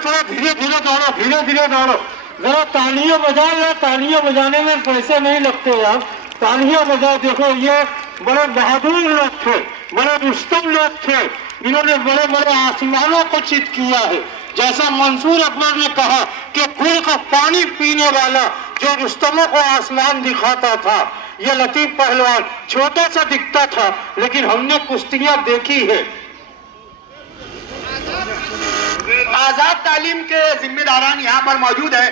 थोड़ा धीरे धीरे दौड़ो, धीरे धीरे दौड़ो, जरा तालियां बजाओ यार। तालियां बजाने में पैसे नहीं लगते यार, तालियां बजाओ। देखो ये बड़े बहादुर लोग थे, बड़े रुस्तम लोग थे, इन्होंने बड़े बड़े आसमानों को चित किया है। जैसा मंसूर अकबर ने कहा कि कुएं का पानी पीने वाला जो रुस्तमों को आसमान दिखाता था, ये लतीफ पहलवान छोटा सा दिखता था, लेकिन हमने कुश्तियां देखी है। आजाद तालीम के जिम्मेदारान यहाँ पर मौजूद है,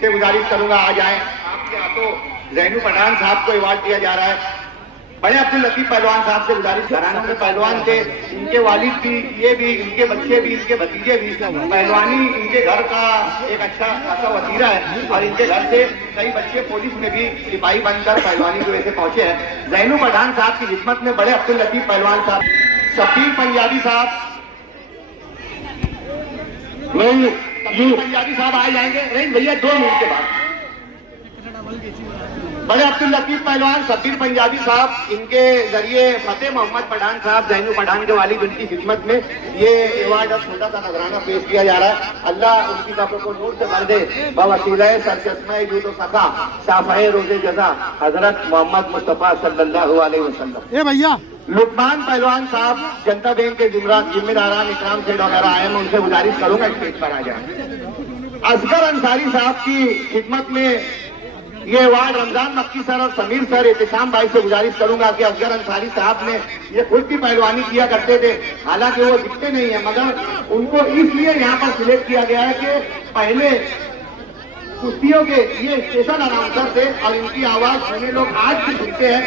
से गुजारिश करूंगा आ जाएं। आपके हाथों जैनू पठान साहब को अवार्ड दिया जा रहा है। बड़े अब्दुल लतीफ पहलवान साहब से गुजारिश, घरानों में पहलवान थे, इनके वालिद भी, ये भी, इनके बच्चे भी, इनके भतीजे भी। पहलवानी इनके घर का एक अच्छा खासा वतीरा है और इनके घर से कई बच्चे पुलिस में भी सिपाही बनकर पहलवानी की वजह से पहुंचे हैं। जैनू पठान साहब की खिदमत में बड़े अब्दुल लतीफ पहलवान साहब, शफीक पंजाबी साहब, पंजाबी साहब आ जाएंगे। नहीं भैया 2 मिनट के बाद बड़े अब्दुल लतीफ पहलवान शफीक पंजाबी साहब, इनके जरिए फतेह मोहम्मद पठान साहब, जैनू पठान के वालिद, उनकी खिदमत में ये अवार्ड और छोटा सा नजराना पेश किया जा रहा है। अल्लाह उनकी कब्र को नूर से भर दे। बवसीले सरचश्मे जूद सखा शाफ़े रोज़े जज़ा हजरत मोहम्मद मुस्तफ़ा सल्लल्लाहु अलैहि वसल्लम। भैया लुकमान पहलवान साहब जनता बैंक के जिम्मेदारान इकराम सेठ वगैरह आए, मैं उनसे गुजारिश करूंगा स्टेज पर आ जाए। असगर अंसारी साहब की खिदमत में ये अवार्ड रमजान मक्की सर और समीर सर, एहतिशाम भाई से गुजारिश करूंगा कि असगर अंसारी साहब ने ये खुद भी पहलवानी किया करते थे, हालांकि वो दिखते नहीं है, मगर उनको इसलिए यहाँ पर सिलेक्ट किया गया है कि पहले कुश्तियों के ये स्पेशल अनाउंसर थे और इनकी आवाज सुने लोग आज भी सुनते हैं।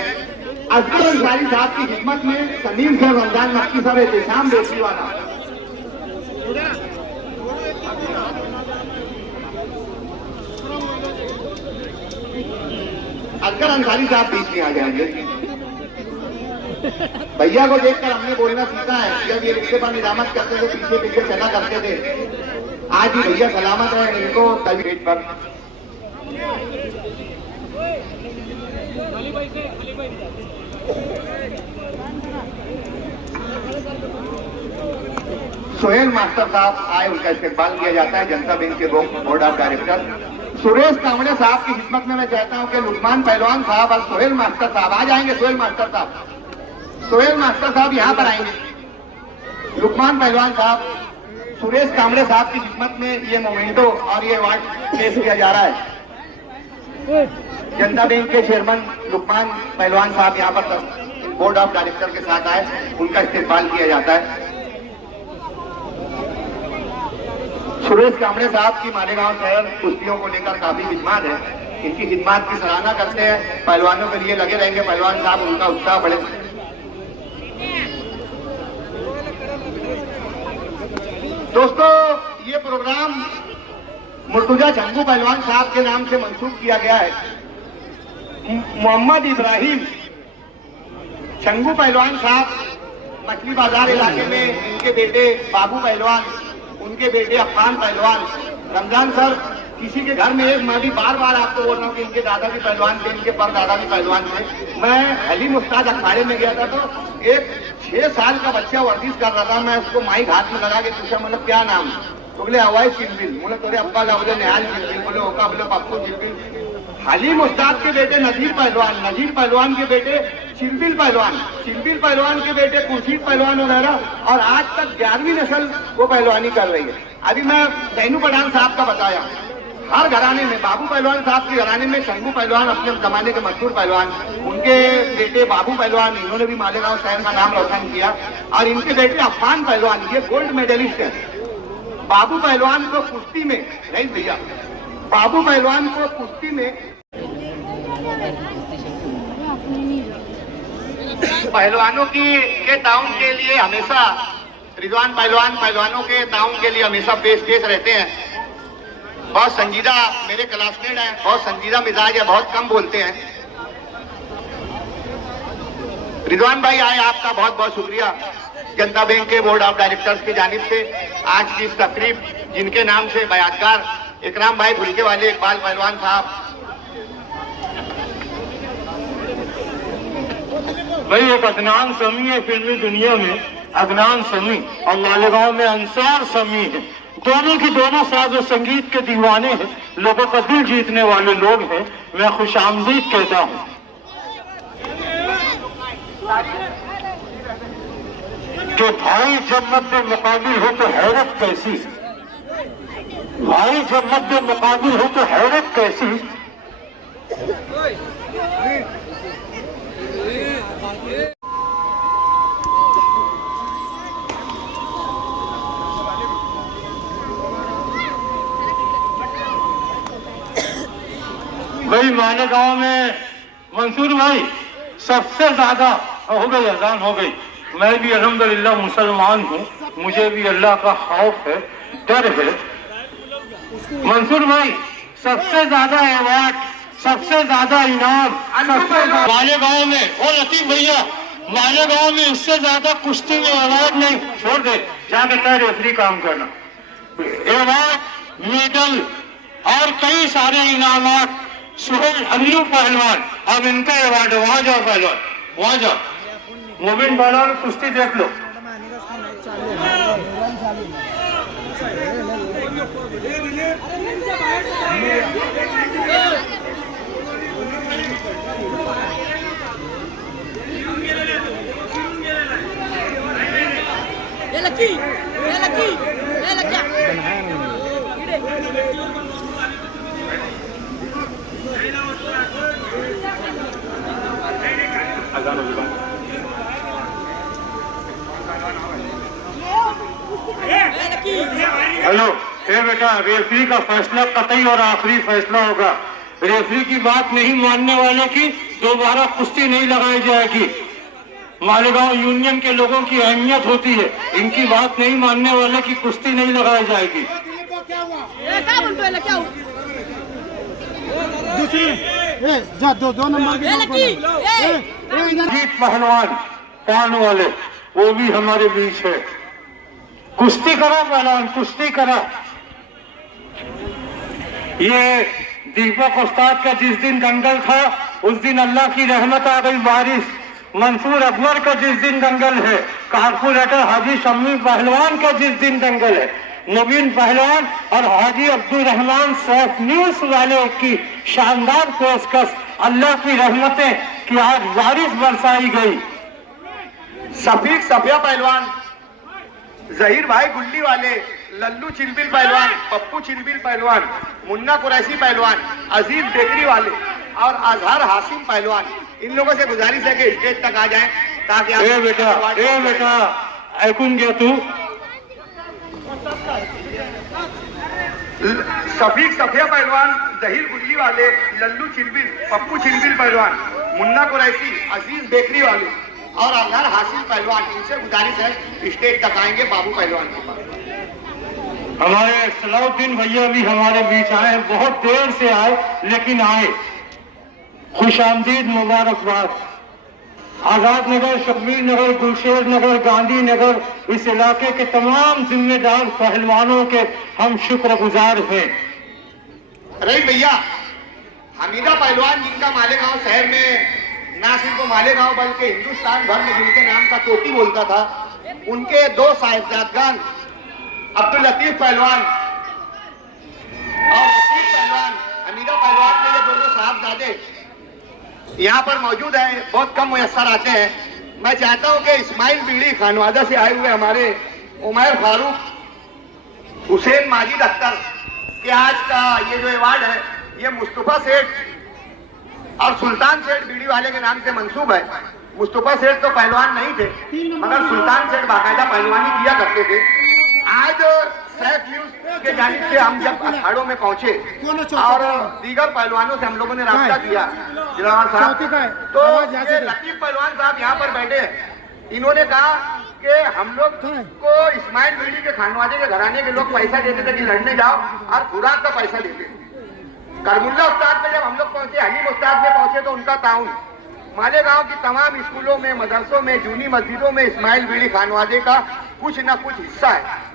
असगर अंसारी साहब की खिदमत में सलीम सर, रमजान मक्की सर, एहतिशाम बेची वाला। असगर अंसारी साहब बीच में आ जाएंगे। भैया को देखकर हमने बोलना सीखा है, जब ये रिक्शे पर निजामत करते थे पीछे पीछे चला करते थे। आज ही भैया सलामत है, इनको तभी पर सोहेल मास्टर साहब आए, उनका इस्तेमाल किया जाता है। जनता बैंक के board of director Suresh Kamde साहब की खिदमत में मैं चाहता हूं कि लुकमान पहलवान साहब और सोहेल मास्टर साहब आ जाएंगे। सोहेल मास्टर साहब यहाँ पर आएंगे। लुकमान पहलवान साहब, सुरेश कामड़े साहब की खिदमत में ये मोमेंटो और ये अवार्ड पेश किया जा रहा है। जनता बैंक के चेयरमैन लुकमान पहलवान साहब यहाँ पर बोर्ड ऑफ डायरेक्टर के साथ आए, उनका इस्तेमाल किया जाता है। सुरेश कामड़े साहब की मालेगांव शहर कुश्तियों को लेकर काफी विद्वान है, इनकी खिदमत की सराहना करते हैं। पहलवानों के लिए लगे रहेंगे पहलवान साहब, उनका उत्साह बढ़े। दोस्तों, ये प्रोग्राम मुर्तुजा चंगू पहलवान साहब के नाम से मंसूब किया गया है। मोहम्मद इब्राहिम चंगू पहलवान साहब मछली बाजार इलाके में, इनके बेटे बाबू पहलवान, उनके बेटे अफगान पहलवान। रमजान सर, किसी के घर में एक, मैं भी बार बार आपको बोल रहा हूँ कि इनके दादा भी पहलवान थे, इनके परदादा भी पहलवान थे। मैं हलीम उस्ताद अखाड़े में गया था तो एक 6 साल का बच्चा वर्जिश कर रहा था, मैं उसको माइक हाथ में लगा के पूछा, मतलब क्या नाम? तो बोले हवाई चिलबिल। बोले तोरे अब्बा का? बोले निहाल चिलबिल। बोले ओका? बोले पप्पू चिलबिल। हलीम उस्ताद के बेटे नजीर पहलवान, नजीर पहलवान के बेटे चिलबिल पहलवान, चिलबिल पहलवान के बेटे खुर्शीद पहलवान वगैरह, और आज तक 11वीं नस्ल वो पहलवानी कर रही है। अभी मैं जैनू पठान साहब का बताया, हर घराने में, बाबू पहलवान साहब के घराने में शंभू पहलवान, अपने जमाने के मशहूर पहलवान, उनके बेटे बाबू पहलवान, इन्होंने भी मालेगांव शहर का नाम रोशन किया। और इनके बेटे अफगान पहलवान, ये गोल्ड मेडलिस्ट है। बाबू पहलवान को कुश्ती में, नहीं भैया, बाबू पहलवान को कुश्ती में पहलवानों के ताउन के लिए हमेशा, रिजवान पहलवान पहलवानों के ताउन के लिए हमेशा पेश रहते हैं। बहुत संजीदा मेरे क्लासमेट हैं, बहुत संजीदा मिजाज है, बहुत कम बोलते हैं। रिजवान भाई आए, आपका बहुत बहुत शुक्रिया। जनता बैंक के बोर्ड ऑफ डायरेक्टर्स की जानिब से आज की इस तकरीब, जिनके नाम से बयानकार इकराम भाई भुलके वाले इकबाल पहलवान साहब, भाई एक अदनान समी है फिल्मी दुनिया में, अदनान समी, और मालेगांव में अंसार समी है, दोनों की दोनों साज और संगीत के दीवाने हैं, लोगों का दिल जीतने वाले लोग हैं। मैं खुशामदीद कहता हूँ। कि भाई जब मध्य मुकाबिल हो तो हैरत कैसी, भाई जब मध्य मुकाबिल हो तो हैरत कैसी। भाई मालेगांव में मंसूर भाई सबसे ज्यादा हो गई, अजान हो गई। मैं भी अल्हम्दुलिल्लाह मुसलमान हूँ, मुझे भी अल्लाह का खौफ है, डर है। मंसूर भाई सबसे ज्यादा अवार्ड, सबसे ज्यादा इनाम मालेगांव में, और लतीफ भैया मालेगांव में इससे ज्यादा कुश्ती में अवार्ड नहीं। छोड़ दे, जाके तय रेफरी काम करना। अवार्ड, मेडल और कई सारे इनामात सुहेल अल्लू पहलवान, अब इनका अवार्ड। वहां जाओ पहलवान, वहां जाओ। मोबिन पहलवान कुश्ती देख लो। ये लकी, ये लकी, ये लकी। हेलो, ए बेटा, रेफरी का फैसला कतई और आखिरी फैसला होगा। रेफरी की बात नहीं मानने वाले की दोबारा कुश्ती नहीं लगाई जाएगी। मालेगांव यूनियन के लोगों की अहमियत होती है, इनकी बात नहीं मानने वाले की कुश्ती नहीं लगाई जाएगी। दो नंबर पहलवान पान वाले वो भी हमारे बीच है। कुश्ती करा पहलवान, कुश्ती करा। ये दीपक उस्ताद का जिस दिन दंगल था उस दिन अल्लाह की रहमत आ गई, बारिश। मंसूर अकबर का जिस दिन दंगल है, कारपोरेटर हाजी शम्मी पहलवान का जिस दिन दंगल है, नवीन पहलवान और हाजी अब्दुल रहमान सैफ न्यूज वाले की शानदार पेशकश, अल्लाह की रहमतें कि आज बारिश बरसाई गई। सफीक सफिया पहलवान, जहीर भाई गुल्ली वाले, लल्लू चिलबिल पहलवान, पप्पू चिलबिल पहलवान, मुन्ना कुरैशी पहलवान, अजीज बेकरी वाले और अजहर हासिम पहलवान, इन लोगों से गुजारिश है कि स्टेज तक आ जाएं ताकि ए बेटा ऐकून घे तू। सफीक सफिया पहलवान, जहीर गुल्ली वाले, लल्लू चिलबिल, पप्पू चिलबिल पहलवान, मुन्ना कुरैशी, अजीज बेकरी वाले और अजहर हासिम पहलवान, इनसे गुजारिश है स्टेज तक आएंगे बाबू पहलवान के पास। हमारे सलाउद्दीन भैया भी हमारे बीच आए, बहुत देर से आए लेकिन आए। खुशामदीद, मुबारकबाद। आजाद नगर, शब्बीर नगर, गुलशेर नगर, गांधी नगर, इस इलाके के तमाम जिम्मेदार पहलवानों के हम शुक्रगुजार हैं। रही भैया हमीदा पहलवान, जिनका मालेगांव शहर में ना सिर्फ मालेगांव बल्कि हिंदुस्तान भर में जिनके नाम का तोती बोलता था, उनके दो साहिबजादगान अब्दुल लतीफ पहलवान और रफीक पहलवान, हमीदा पहलवान के ये दोनों साहबजादे यहाँ पर मौजूद हैं, बहुत कम मुयस्सर आते हैं। मैं चाहता हूँ कि इस्माइल बीड़ी खानवादा से आए हुए हमारे उमर फारूक, हुसैन माजिद अख्तर के आज का ये जो अवार्ड है ये मुस्तफा सेठ और सुल्तान सेठ बीड़ी वाले के नाम से मंसूब है। मुस्तफा सेठ तो पहलवान नहीं थे, मगर सुल्तान सेठ बाकायदा पहलवानी किया करते थे। आज सैफ न्यूज के जानिब से हम जब अखाड़ों में पहुंचे और दीगर पहलवानों से हम लोगों ने राब्ता किया जिलावर साहब, तो ये लतीफ पहलवान साहब यहाँ पर बैठे हैं। इन्होंने कहा कि हम लोग को इस्माइल बीड़ी के खानवादे के घराने के लोग पैसा देते थे कि लड़ने जाओ और खुराक का पैसा देते थे। करमुल्ला उस्ताद में जब हम लोग पहुंचे, हलीम उस्ताद में पहुंचे, तो उनका ताउन मालेगांव की तमाम स्कूलों में, मदरसों में, जूनी मस्जिदों में इस्माइल बीड़ी खानवादे का कुछ न कुछ हिस्सा है।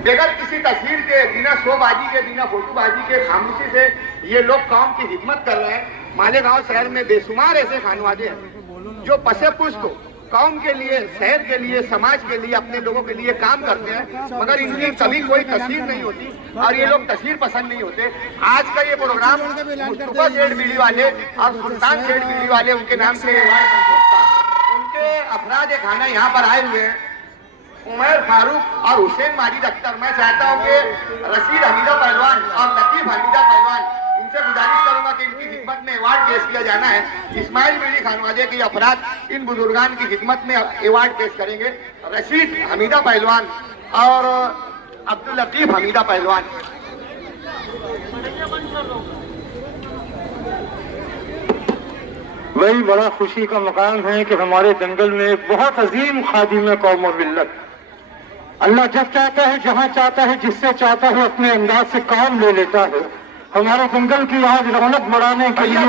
बगैर किसी तस्वीर के, बिना शोबाजी के, बिना फोटोबाजी के, खामोशी से ये लोग कौम की खिदमत कर रहे हैं। मालेगांव शहर में बेशुमार ऐसे खानवादे हैं जो पसे पुष्ट कौम के लिए, शहर के लिए, समाज के लिए, अपने लोगों के लिए काम करते हैं, मगर इनकी कभी कोई तस्वीर नहीं होती और ये लोग तस्वीर पसंद नहीं होते। आज का ये प्रोग्राम मुस्तफा सेठ बीड़ी वाले और सुल्तान सेठ बीड़ी वाले, उनके नाम से उनके अफराद खाना यहाँ पर आए हुए हैं, उमर फारूक और हुसैन माजिद अख्तर। मैं चाहता हूँ कि रशीद हमीदा पहलवान और लतीफ हमीदा पहलवान, इनसे गुजारिश करूंगा कि इनकी खिदमत में अवार्ड पेश किया जाना है। इस्माइल बीड़ी खानवादे के अफराद इन बुजुर्गान की खिदमत में अवार्ड पेश करेंगे। रशीद हमीदा पहलवान और अब्दुल लतीफ हमीदा पहलवान। वही बड़ा खुशी का मकाम है कि हमारे दंगल में एक बहुत अजीम खादिम कौम और मिल्लत, अल्लाह जब चाहता है, जहाँ चाहता है, जिससे चाहता है अपने अंदाज से काम ले लेता है। हमारे दंगल की आज रौनक बढ़ाने के लिए,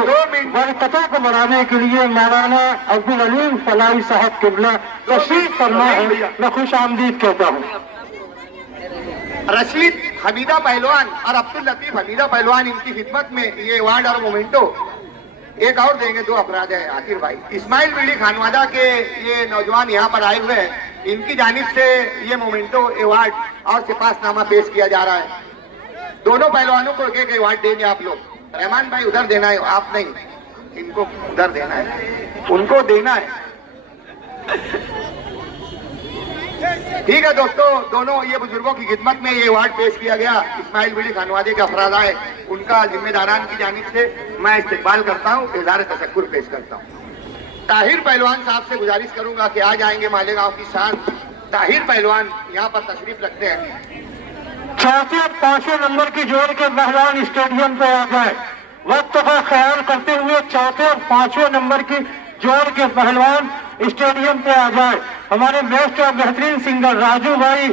बरकतों को बढ़ाने के लिए मौलाना अब्दुल अलीम फलाई साहब किबला तशरीफ फरमा है। मैं खुश आमदीद कहता हूँ। रशीद हमीदा पहलवान और अब्दुल लतीफ हमीदा पहलवान, इनकी खिदमत में ये अवार्ड और मोमेंटो एक और देंगे। दो अपराध है आखिर भाई। इस्माइल बीड़ी खानवादा के ये नौजवान यहाँ पर आए हुए हैं, इनकी जानिब से ये मोमेंटो अवार्ड और सिपासनामा पेश किया जा रहा है। दोनों पहलवानों को एक अवार्ड देंगे आप लोग। रहमान भाई उधर देना है, आप नहीं, इनको उधर देना है, उनको देना है। ठीक है दोस्तों, दोनों ये बुजुर्गों की खिदमत में ये अवार्ड पेश किया गया। इस्माइल बीड़ी खानवादे के अफराद आए, उनका जिम्मेदारान की जानिब से मैं इस्तकबाल करता हूँ, इज़हार तशक्कुर पेश करता हूँ। ताहिर पहलवान साहब से गुजारिश करूंगा कि आज आएंगे मालेगांव की शान। ताहिर पहलवान यहाँ पर तशरीफ रखते हैं। चौथे और पांचवें नंबर की जोड़ के पहलवान स्टेडियम पे आ जाए। वक्त का ख्याल करते हुए चौथे और पांचवें नंबर की जोड़ के पहलवान स्टेडियम पे आ जाए। हमारे बेस्ट और बेहतरीन सिंगर राजू भाई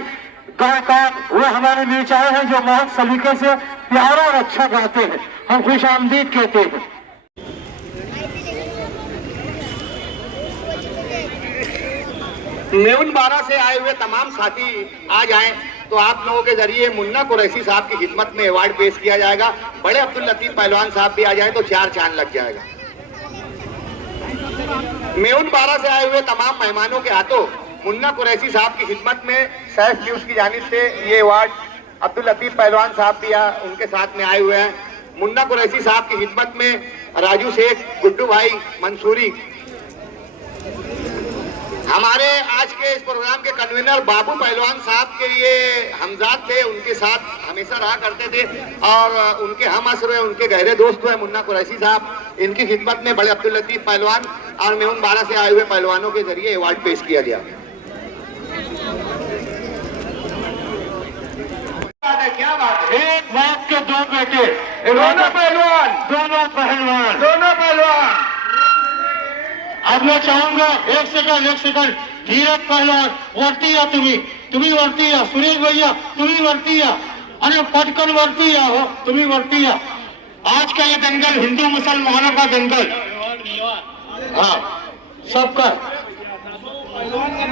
गायकार, वो हमारे बीच आए हैं, जो बहुत सलीके से प्यारा और अच्छा गाते हैं। हम खुश आमदीद कहते हैं। मेउन 12 से आए हुए तमाम साथी आ जाएं तो आप लोगों के जरिए मुन्ना कुरैशी साहब की खिदमत में अवार्ड पेश किया जाएगा। बड़े अब्दुल लतीफ पहलवान साहब भी आ जाएं तो 4 चांद लग जाएगा। मेउन 12 से आए हुए तमाम मेहमानों के हाथों मुन्ना कुरैशी साहब की खिदमत में सैफ न्यूज की जानिब से ये अवार्ड अब्दुल लतीफ पहलवान साहब भी उनके साथ में आए हुए हैं। मुन्ना कुरैशी साहब की खिदमत में राजू शेख, गुड्डू भाई मंसूरी। हमारे आज के इस प्रोग्राम के कन्वीनर बाबू पहलवान साहब के ये हमजाद थे, उनके साथ हमेशा रहा करते थे और उनके हम असर हुए, उनके गहरे दोस्त हुए मुन्ना कुरैशी साहब। इनकी खिदमत में बड़े अब्दुल लतीफ पहलवान और मेउन 12 से आए हुए पहलवानों के जरिए अवार्ड पेश किया गया। क्या बात है, एक बाप के 2 बेटे, दोनों पहलवान, दोनों पहलवान, दोनों पहलवान। अब मैं चाहूंगा एक सेकंड धीरज पहलवान वर्तिया, तुम्ही वर्तिया, सुरेश भैया तुम्ही वर्तिया, अरे पटकन वर्तिया हो, तुम्ही वर्तिया। आज का ये दंगल हिंदू मुसलमानों का दंगल, हाँ सबका।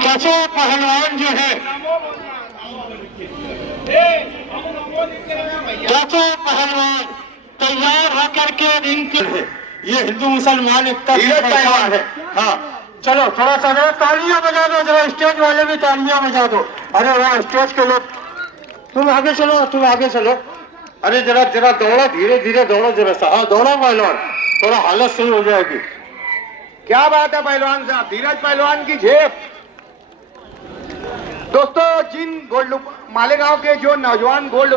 चचो पहलवान जो है, चचो पहलवान तैयार होकर के रिंग है। ये हिंदू मुसलमान एकता पहचान है। हाँ चलो थोड़ा सा जरा तालियां बजा दो, जरा स्टेज वाले भी तालियां बजा दो। अरे वाह, स्टेज के लोग तुम आगे चलो, तुम आगे चलो। अरे जरा जरा दौड़ो, धीरे धीरे दौड़ो, जरा सा। हाँ दौड़ो पहलवान, थोड़ा हालत सही हो जाएगी। क्या बात है पहलवान साहब, धीरज पहलवान की झेप। दोस्तों, जिन गोल्ड मालेगांव के जो नौजवान गोल्ड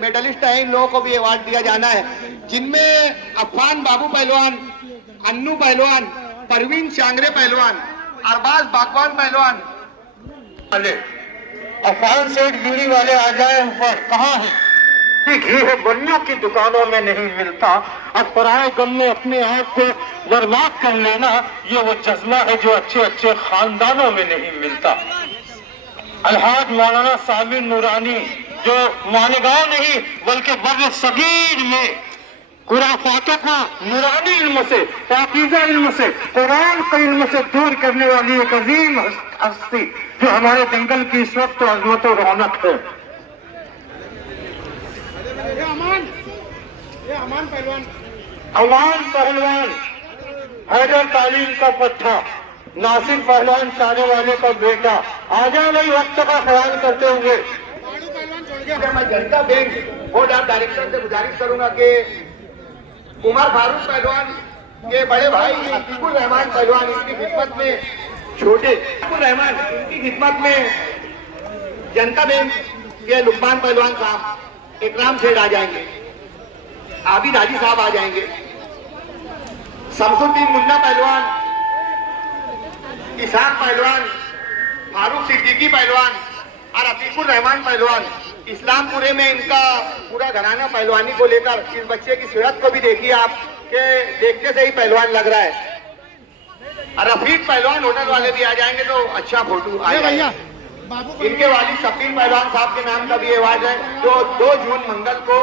मेडलिस्ट हैं, इन लोगों को भी अवार्ड दिया जाना है, जिनमें अफान बाबू पहलवान, अन्नू पहलवान, परवीन चांगरे पहलवान, अरबाज बागवान पहलवान। अफान सेठ बीड़ी वाले आ जाए ऊपर। कहाँ है घी है, बनियों की दुकानों में नहीं मिलता। अब पराए गम में अपने आप को बर्बाद कर लेना, ये वो जज्बा है जो अच्छे अच्छे खानदानों में नहीं मिलता। अलहाज मौलाना साबिर नूरानी, जो मालेगांव नहीं बल्कि बर्र सगीर में खुराफातों को नूरानी इल्म से, पाकीज़ा इल्म से, कुरान के इल्म से दूर करने वाली एक अजीम हस्ती जो हमारे दंगल की इस वक्त अजमत और रौनक है। अमान पहलवान हैदर तालीम का पट्टा, नासिर पहलवान चाहने वाले का बेटा। आ जाए भाई वक्त का ख्याल करते हुए। मैं जनता बैंक बोर्ड ऑफ डायरेक्टर से गुजारिश करूंगा कि उमर फारूक पहलवान के बड़े भाई अतीकुर रहमान पहलवान इनकी खिदमत में छोटे अतीकुर रहमान इनकी खिदमत में जनता बैंक के लुकमान पहलवान साहब, इकराम सेठ आ जाएंगे, आबिद हाजी साहब आ जाएंगे, शमसुद्दीन मुन्ना पहलवान, इसाक पहलवान, फारूक सिद्दीकी पहलवान और अतीकुर रहमान पहलवान। इस्लामपुरे में इनका पूरा घराना पहलवानी को लेकर, इस बच्चे की सेहत को भी देखिए आप के देखने से ही पहलवान लग रहा है। और रफीक पहलवान होटल वाले भी आ जाएंगे तो अच्छा फोटो आ जाएगा। इनके वालिद शफीक पहलवान साहब के नाम का भी अवार्ड है जो 2 जून मंगल को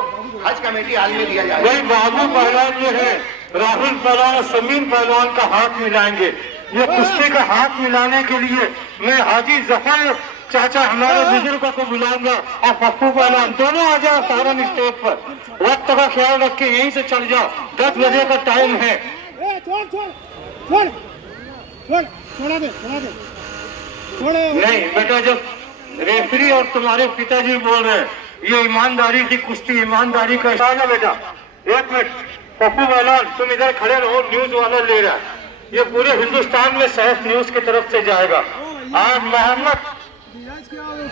हज कमेटी हाल में दिया जाएगा। भाई बाबू पहलवान जो है राहुल पहलवान और समीर पहलवान का हाथ मिलाएंगे। ये कुश्ती का हाथ मिलाने के लिए मैं हाजी जफर चाचा हमारे बुजुर्गों को बुलाऊंगा और पप्पू पहलवान दोनों आ जाओ सारण स्टेज पर। वक्त का ख्याल रख के यहीं से चल जाओ, 10 बजे का टाइम है। नहीं बेटा, जब रेफरी और तुम्हारे पिताजी बोल रहे हैं ये ईमानदारी की कुश्ती, ईमानदारी का इशारा। बेटा 1 मिनट, पप्पू पहलवान तुम इधर खड़े रहो, न्यूज वाला ले रहा है। ये पूरे हिंदुस्तान में सहस न्यूज की तरफ से जाएगा। आज मोहम्मद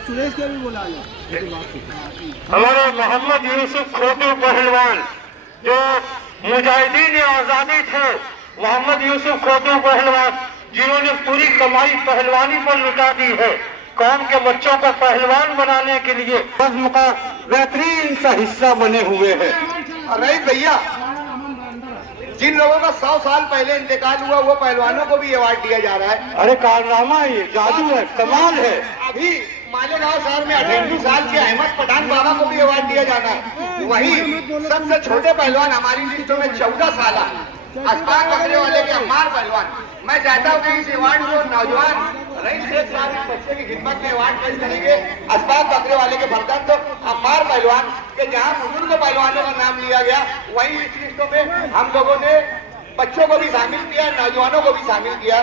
सुरेश के भी बोला हमारे मोहम्मद यूसुफ खोटू पहलवान जो मुजाहिदीन आजादी थे, मोहम्मद यूसुफ खोटू पहलवान जिन्होंने पूरी कमाई पहलवानी पर लुटा दी है, कौम के बच्चों को पहलवान बनाने के लिए नज़्म का बेहतरीन सा हिस्सा बने हुए हैं। अरे भैया, जिन लोगों का 100 साल पहले इंतकाल हुआ वो पहलवानों को भी अवार्ड दिया जा रहा है। अरे कारनामा है, ये जादू है, कमाल है। अभी मालेगांव शहर में 98 साल के अहमद पठान बाबा को भी अवार्ड दिया जाना है। वहीं सबसे छोटे पहलवान हमारी लिस्टों में 14 साल अस्पाक पकड़ने वाले के अम्मार पहलवान। मैं चाहता हूँ कि इस अवार्ड को नौजवान रईस शेख साहब इस बच्चे की खिदमत में अवार्ड पेश करेंगे। अस्पाक पकड़ने वाले के बर्तन तो अम्मार पहलवान के जहाँ बुजुर्ग पहलवानों का नाम लिया गया, वही इस लिस्टों में हम लोगों ने बच्चों को भी शामिल किया, नौजवानों को भी शामिल किया।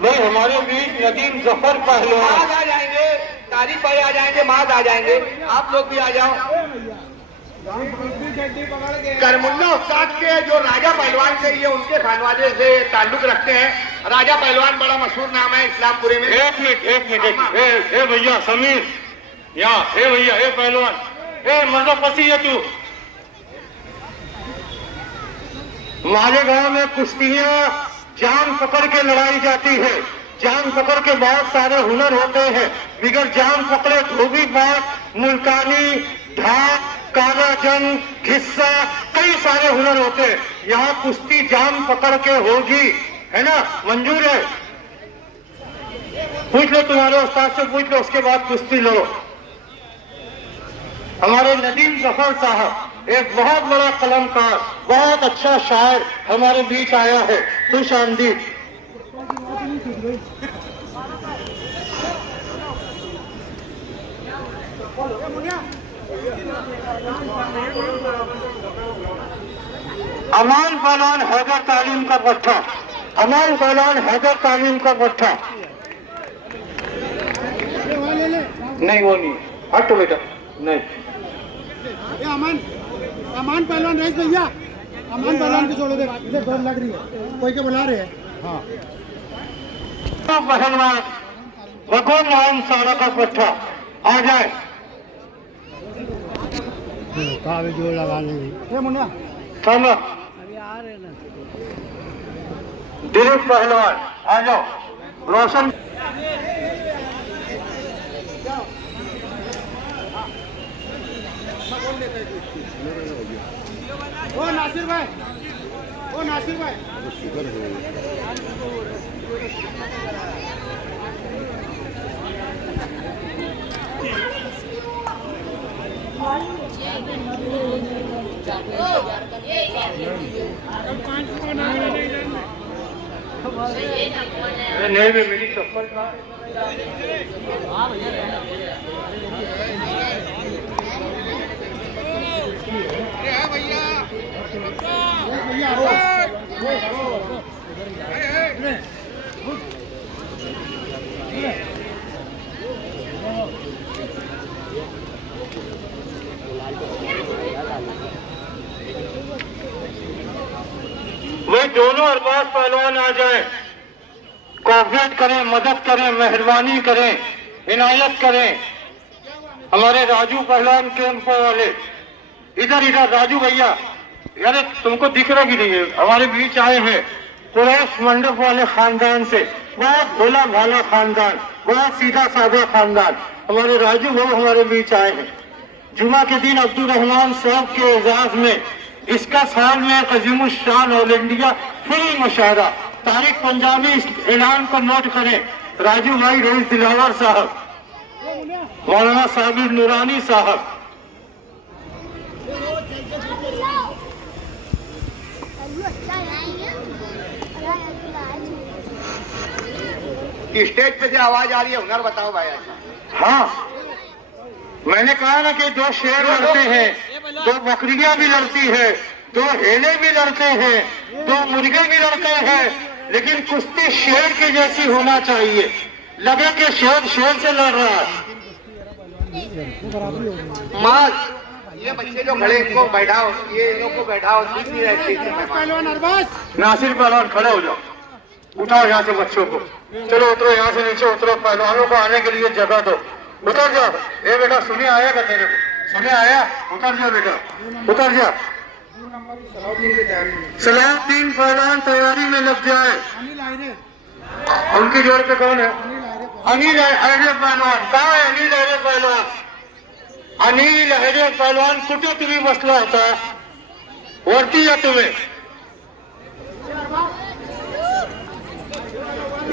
भाई हमारे बीच नदीम जफर पहलवान आ जाएंगे, तारीफ भाई आ जाएंगे, माद आ जाएंगे, आप लोग भी आ जाओ। करमुल्ला उस्ताद के जो राजा पहलवान से ये उनके खानवाले से ताल्लुक रखते हैं। राजा पहलवान बड़ा मशहूर नाम है इस्लामपुरे में। एक मिनट ए भैया समीर, यहाँ भैया पहलवान, मतलब पसी है तू। मालेगांव में कुश्तियां जान पकड़ के लड़ाई जाती है। जान पकड़ के बहुत सारे हुनर होते हैं, बिगर जान पकड़े धोबी बात, मुल्तानी, ढाक, काला जंग, हिस्सा, कई सारे हुनर होते हैं। यहाँ कुश्ती जान पकड़ के होगी, है ना? मंजूर है? पूछ लो, तुम्हारे उस्ताद से पूछ लो, उसके बाद कुश्ती लो। हमारे नदीम जफर साहब एक बहुत बड़ा कलमकार, बहुत अच्छा शायर हमारे बीच आया है, खुश आमदीद। अमान पहलवान हैदर तालीम का पट्टा, अमान पहलवान हैदर तालीम का पट्टा। नहीं वो नहीं, हट बेटा, नहीं। अमान पहलवान रईस भैया, अमान पहलवान को छोड़ो, इधर दौड़ लग रही है, कोई के बुला रहे हैं। हाँ पहलवान भगवान नाम सारा का पट्टा आ जाए। जोर लगा लेंगे मुन्ना, अभी आ रहे ना। दिलीप पहलवान आ जाओ। रोशन ओ नासिर भाई, ओ नासिर भाई, नहीं भी मेरी चप्पल का दोनों अरबाज पहलवान आ जाए, कोऑपरेट करें, मदद करें, मेहरबानी करें, इनायत करें। हमारे राजू पहलवान कैंप वाले, इधर राजू भैया, यार तुमको दिख रहा कि नहीं है, हमारे बीच आए हैं कुरैश मंडप वाले खानदान से, बहुत भोला भाला खानदान, बहुत सीधा साधा खानदान। हमारे राजू भाई हमारे बीच आए हैं। जुमा के दिन अब्दुल रहमान साहब के एजाज में इसका साल में Azimul Shan all India free Mushaira, Tariq Punjabi इस ऐलान को नोट करें। राजू भाई, रईस दिलावर साहब, मौलाना साबिर नूरानी साहब, स्टेज पे से आवाज आ रही है, हुनर बताओ भाई। हाँ, मैंने कहा ना कि दो शेर लड़ते हैं, दो बकरियां भी लड़ती है, दो हेले भी लड़ते हैं, दो मुर्गे भी लड़ते हैं, लेकिन कुश्ती शेर की जैसी होना चाहिए, लगे कि शेर शेर से लड़ रहा है। माज, ये बच्चे जो खड़े इनको बैठाओ, ये इन लोग को बैठाओ, ठीक नहीं रहती। पहलवान अरबाज, नासिर पहलवान खड़े हो जाओ, उठाओ यहाँ से बच्चों को, चलो उतरो यहाँ से नीचे उतरो, पहलवानों को आने के लिए जगह दो, उतर जाओ। ए बेटा सुने आया क्या तेरे को, सुने आया, उतर जा बेटा, उतर जा। सलाउद्दीन पहलवान तैयारी में लग जाए। अनिल आयरे, उनकी जोड़ पे कौन है? अनिल आयरे, अनिल अहरे पहलवान। कहाँ है अनिल अहरे पहलवान? अनिल अहरे पहलवान कुछ तुम्हें मसला होता है, वर्ती है तुम्हें।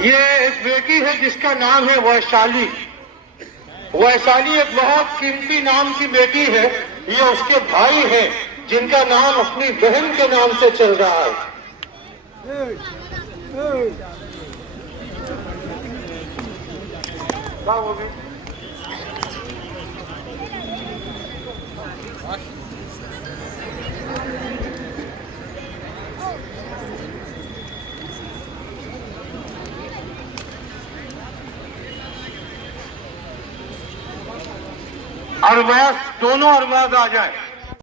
ये एक बेटी है जिसका नाम है वैशाली। वैशाली एक बहुत कीमती नाम की बेटी है। ये उसके भाई है जिनका नाम अपनी बहन के नाम से चल रहा है। अरबाज, दोनों अरबाज आ जाए।